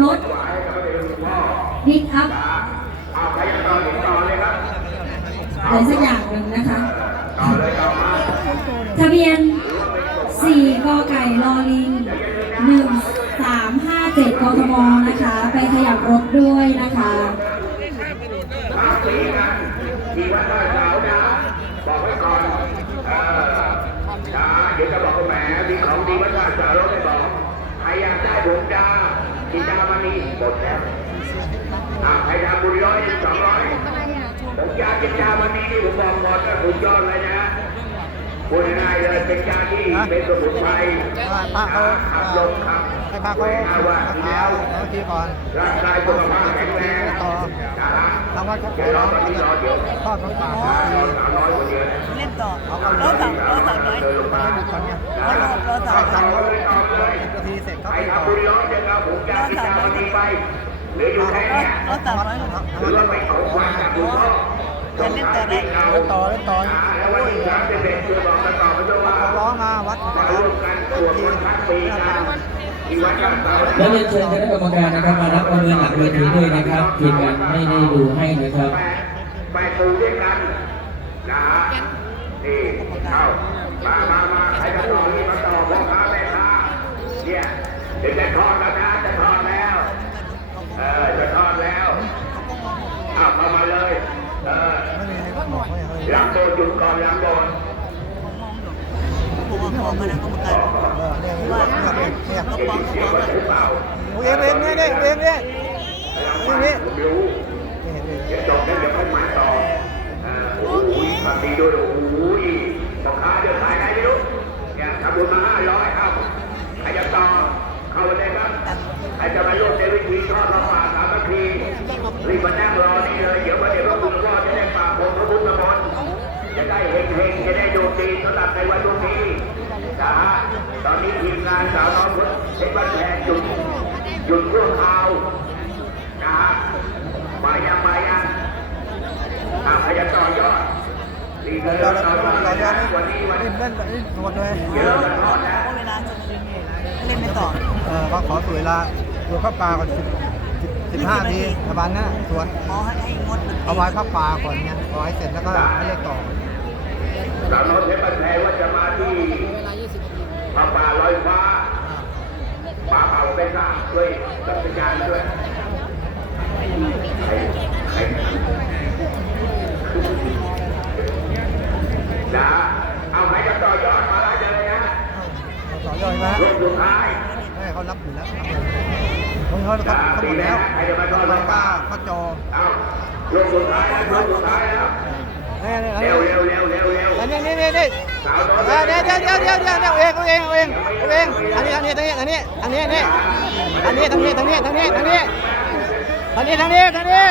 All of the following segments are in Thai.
รถพิกอัพเอาใครจะไรสักอย่างหนึ่งนะคะ ทะเบียน 4 กไก่ลอลิง 1357 กทม นะคะ ไปขยับรถด้วยนะคะบอกไว้ก่อนเดี๋ยวจะบอกแหมมีของดีวัดท่าเสาเกินดามันนี่หมดแล้วอาใครทำบุญร้อยสองร้อยผมยากินยามันนี่ที่ผมบอกก่อนก็ถูกยอดเลยนะ พูดง่ายๆเลยเป็นยาที่เป็นสมุนไพรพระเขาขับลมขับให้พระเขาเวลาว่าคาที่ถาแล้วเอาทีก่อนร่างกายสุขภาพแข็งแรงต่อทางวัดเขาขเดี๋อร้องตอนนี้รอเดี๋ยวทอดของป่ารอสามร้อยคนเล่นต่อเอารเอาสั่งเรถสั่งไหมเดินลงมาให้บุกกันไงรถรถสั่งสั่งเขาสิบนาทีเสร็จเขาไอ้ไปต่อทำบุญร้อนจะเอาผมยากินยาวันนี้ไปหรืออยู่แค่เรถสั่งไหมหรือว่าไปของขวัญจากคุณพ่อ เล่นต่อได้เอาเล่นต่อเล่นต่อแล้ววันที่สามสิบเอ็ดคือบอกกันต่อไปด้วยว่าเขาร้องมาวัดจะร่วมกันตรวจคนทั้งปีกันที่วัดกันเสาและเรียนเชิญคณะกรรมการนะครับมารับเอาเงินหลักเวทีด้วยนะครับทีมงานให้ได้ดูให้นะครับแปดแปดปูด้วยกันนะฮะนี่เอามามามาใครจะต่อนี่มาต่อพ่อค้าแม่ค้าเนี่ยเดี๋ยวจะทอดแล้วนะจะทอดแล้ว เออจะทอดแล้วเอาเข้ามาเลย เออ ไม่มีให้เขาบอกให้เฮ้ย หลังโดนหยุดก่อนหลังโดน ผมว่าของคณะกรรมการเออเนี่ยเนี่ยเนี่ยต้องฟ้องเสียฟ้องงหรือเปล่าเองเองเนี่ยเนี่ยเองเนี่ยนี่นี่ผมรู้นี่เห็นไหมเดี๋ยวจบแล้วเดี๋ยวค่อยมาต่ออ่าโอ้โหทำดีด้วยโอ้โหพ่อค้าเดี๋ยวขายได้ไม่รู้เนี่ยทำบุญมาห้าร้อยครับใครจะต่อเข้าไปเลยครับใครจะมาร่วมในวิธีทอดพระป่าสามัคคีรีบมานั่งรอนี่เลยเดี๋ยวมาเดี๋ยวพระคุณพ่อจะได้ฝากผมพระพุทธมนต์จะได้เฮงๆจะได้โดูดีสำหรับในวันพรุ่งนี้ นะฮะตอนนี้ทีมงานสาวน้อยพุทธเพชรบ้านแพงหยุดหยุดชั่วคราวนะฮะมายังมายังอาพยาต่อยอดดีเลยเราต่เรอยอดเรานะวันนี้วันเล่นเล่นเล่นสวดเลยเยอะกันทอดนะเพราะเวลาจะเล่นไม่ต่อเออเขาขอสวยละสวดพระป่าก่อนสิบสิบห้าทีประมาณนั้นสวดหมอให้งดเอาไว้พระป่าก่อนไงขอให้เสร็จแล้วก็ให้เล่นต่อสาวน้อยเพชรบ้านแพงว่าจะมาที่ พระป่าลอยฟ้าป่าเป่าไปสร้างด้วยสัญญาณด้วยใครใครนะเอาใครจะต่อยอดมาแล้วจะเลยนะต่อยอดไหมรวมสุดท้ายให้เขารับอยู่แล้วเขาเขาเขาเขาหมดแล้วเขาป้าเขาจอเอารวมสุดท้ายนะรวมสุดท้ายแล้วเนี่ยเนี่เร็วเร็วเร็วเร็วเร็วอันนี้นี่นี่นี่สาวน้อยเดี๋ยวเดี๋ยวเดี๋ยวเดี๋ยวเดี๋ยวเดี๋ยวเองเอาเองเอาเองเอาเองอันนี้อันนี้อันนี้อันนี้อันนี้อันนี้ทางนี้ทางนี้ทางนี้ทางนี้ทางนี้ทางนี้ทางนี้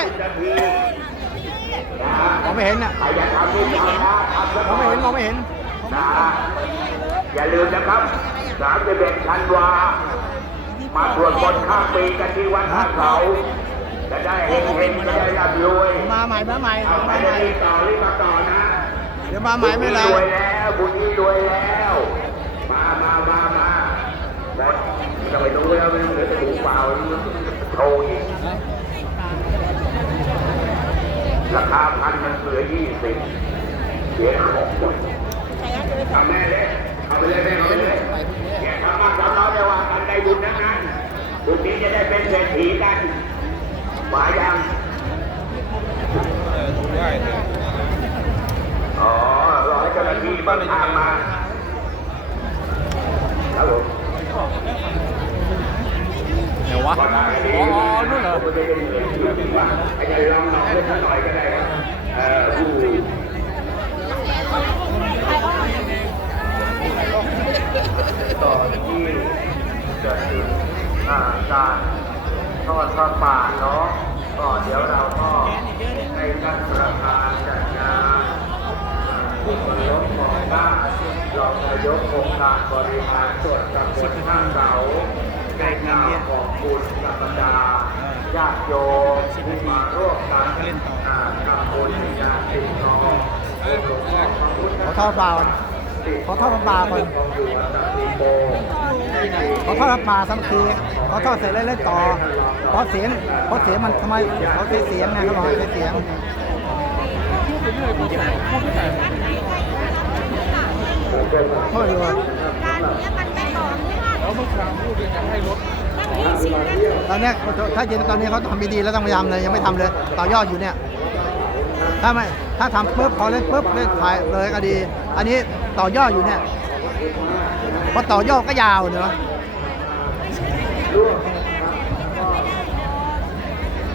มองไม่เห็นอะใครจะทำดีทำนะทำแล้วมองไม่เห็นมองไม่เห็นนะอย่าลืมนะครับสามสิบเอ็ดธันวามาตรวจคนข้ามปีกันที่วัดท่าเขา จะได้เฮงเฮงจะได้ร่ำรวยมาใหม่มาใหม่มาใหม่ต่อรีบมาต่อนะเดี๋ยวมาใหม่ไม่ไรบุญนี้รวยแล้วบุญนี้รวยแล้ว มามามามาหมดจะไปดูแล้วไม่ต้องเหลือแต่ดูเปล่าโทรอีกราคาพันมันเหลือยี่สิบเสียของหมดเอาแม่เลยเอาไปเลยแม่เอาไปเลยแกทำมาทำเราได้ว่ากันได้บุญทั้งนั้นบุญนี้จะได้เป็นเศรษฐีกัน หมายังอ๋อรอให้เจ้าหน้าที่บ้านทางมาครับผมเดี๋ยววะ อ๋อนู่นเหรอไอ้ยัยลองหน่อยหน่อยก็ได้ครับเอ่อผู้ต่อที่จะถึงอ่าการ ทอดพระป่าเนาะก็เดี๋ยวเราก็ในท่านประธานจัดงานผู้นายกของบ้านรองนายกองค์การบริหารส่วนตำบลท่าเสาในนามของคุณธรรมดาญาติโยมที่มาร่วมกันอ่าทำบุญญาติทองหลวงพ่อพระพุทธขอทอดเปลาขอทอดปลาก่อนขอทอดปลาสามัคคีขาทอดเสร็จแล้วเล่นต่อ เพราะเสียงเพราะเสียงมันทำไมเขาใช้เสียงไงเขาบอกใช้เสียงโทษดีว่าการเนี้ยมันไม่ต่อเนื่องแล้วเมื่อครั้งพูดจะให้รถที่สิบนาตอนนี้ถ้าเย็นตอนนี้เขาทำดีแล้วต้องพยายามเลยยังไม่ทำเลยต่อยอดอยู่เนี่ยถ้าไม่ถ้าทำปุ๊บพอเล่นปุ๊บเล่นถ่ายเลยก็ดี อันนี้ต่อยอดอยู่เนี่ยพอต่อยอดก็ยาวเนอะ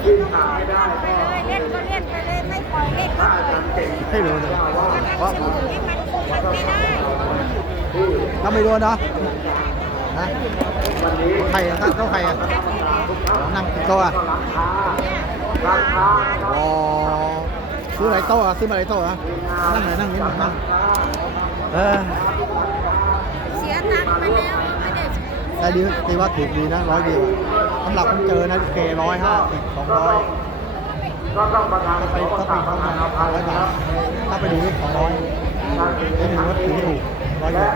เล่นก็เล่นไปเลยไม่ปล่อยเล่นก็ปล่อยไม่รู้เลยเพราะให้มันมันไม่ได้เราไม่รู้เนาะนะใครอะต้องใครอะนั่งกี่โต๊ะอะอ๋อซื้ออะไรโต๊ะอะซื้อมาอะไรโต๊ะอะนั่งไหนนั่งนี่นั่งเออเสียตังค์ไปแล้วไม่ได้แต่ดีดีว่าถูกดีนะร้อยเดียวสำหรับเจอนะเกร้อยห้าสิบสองร้อยก็ต้องประทานไปก็ไปเขาทำร้อยบาทถ้าไปดูที่สองร้อยได้ถือว่าถือถูกร้อยเดียว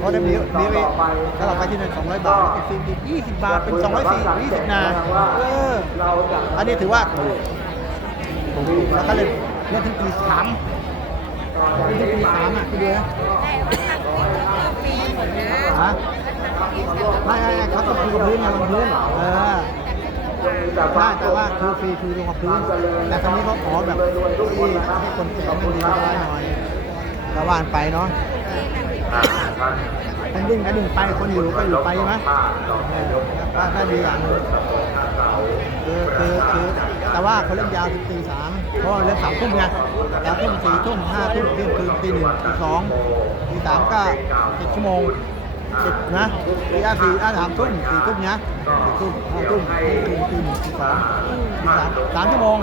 เพราะได้มีมีไปถ้าเราไปที่นั่นสองร้อยบาทเป็นสี่ยี่สิบบาทเป็นสองร้อยสี่ยี่สิบนาเอออันนี้ถือว่าถูกถูกแล้วก็เลยเล่นถึงปีสามถึงปีสามอะพี่เดีย ฮะไม่ไม่ไม่เขาต้องคือกับพื้นไงลงพื้นเออใช่แต่ว่าคือฟรีคือลงกับพื้นแต่ครั้นี้เขาขอแบบที่ให้คนแก่มันดีได้หน่อยระวานไปเนาะมันดิ้งก็ดิ้งไปคนอยู่ก็อยู่ไปใช่ไหมเออก็ก็ดีอย่างหนึงคือคือคือ แต่ว่าเขาเล่นยาวถึงตีสามเพราะเล่นสามทุ่มไงสามทุ่มสี่ทุ่มห้าทุ่มเที่ยงคืนตีหนึ่งตีสองตีสามก็เจ็ดชั่วโมงสิบนะตีอาสี่อาสามทุ่มสี่ทุ่มนะสี่ทุ่มห้าทุ่มตีหนึ่งตีหนึ่งตีสองตีสามสามชั่วโมง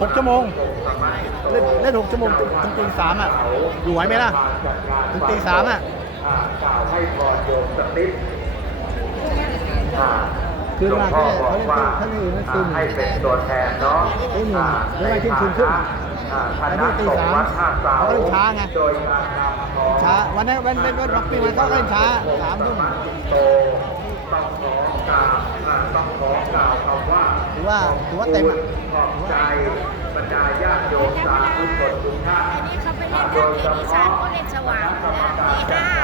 หกชั่วโมงเล่นเล่นหกชั่วโมงถึงถึงตีสามอะอยู่ไหวไหมล่ะถึงตีสามอะกล่าวให้พรโยมสติ๊ก คือมาแค่เขาเล่นคืนเขาเล่นอื่นนั่นคืนหให้นึ่งเป็นตัวแทนเนาะตีหนึ่งแล้วไปเที่ยงคืนครึ่งคแล้วณะนี่ตีสงสามฆ์วัดท่าเสาเขาเล่นช้าไงโดยการนำของช้าวันนั้นวันวันวันวันปีมันเขาเล่นช้าสามทุ่มโตต้องขอกราบอ่าต้องขอกล่าวคำว่าถือว่าถือว่าเต็มอะขอบใจบรรดาญาติโยมสาธุชนทุกท่านอันนี้เขาไปเล่นทางเทนิสานก็เล่นสว่างนะตีห้า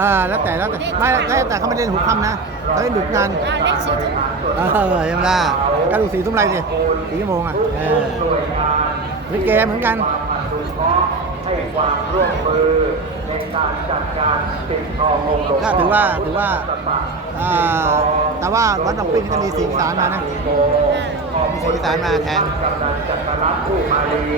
อ่าแล้วแต่แล้วแต่ไม่แล้วแต่เขาไม่เล่นหูค่ำนะเขาเล่นดึกงานอ่าเล่นสี่ทุ่มเออยังไงล่ะกระดูกสีทุ่มไรสิสี่ชั่วโมงอะเออลิเกเหมือนกันให้ความร่วมมือในการจัดการปิดทององค์หลวงก็พ่อถือว่าถือว่าสปะอ่าแต่ว่าวัดดอกปิ้งจะมีเสียงสารมานะมีเสียงสารมาแทน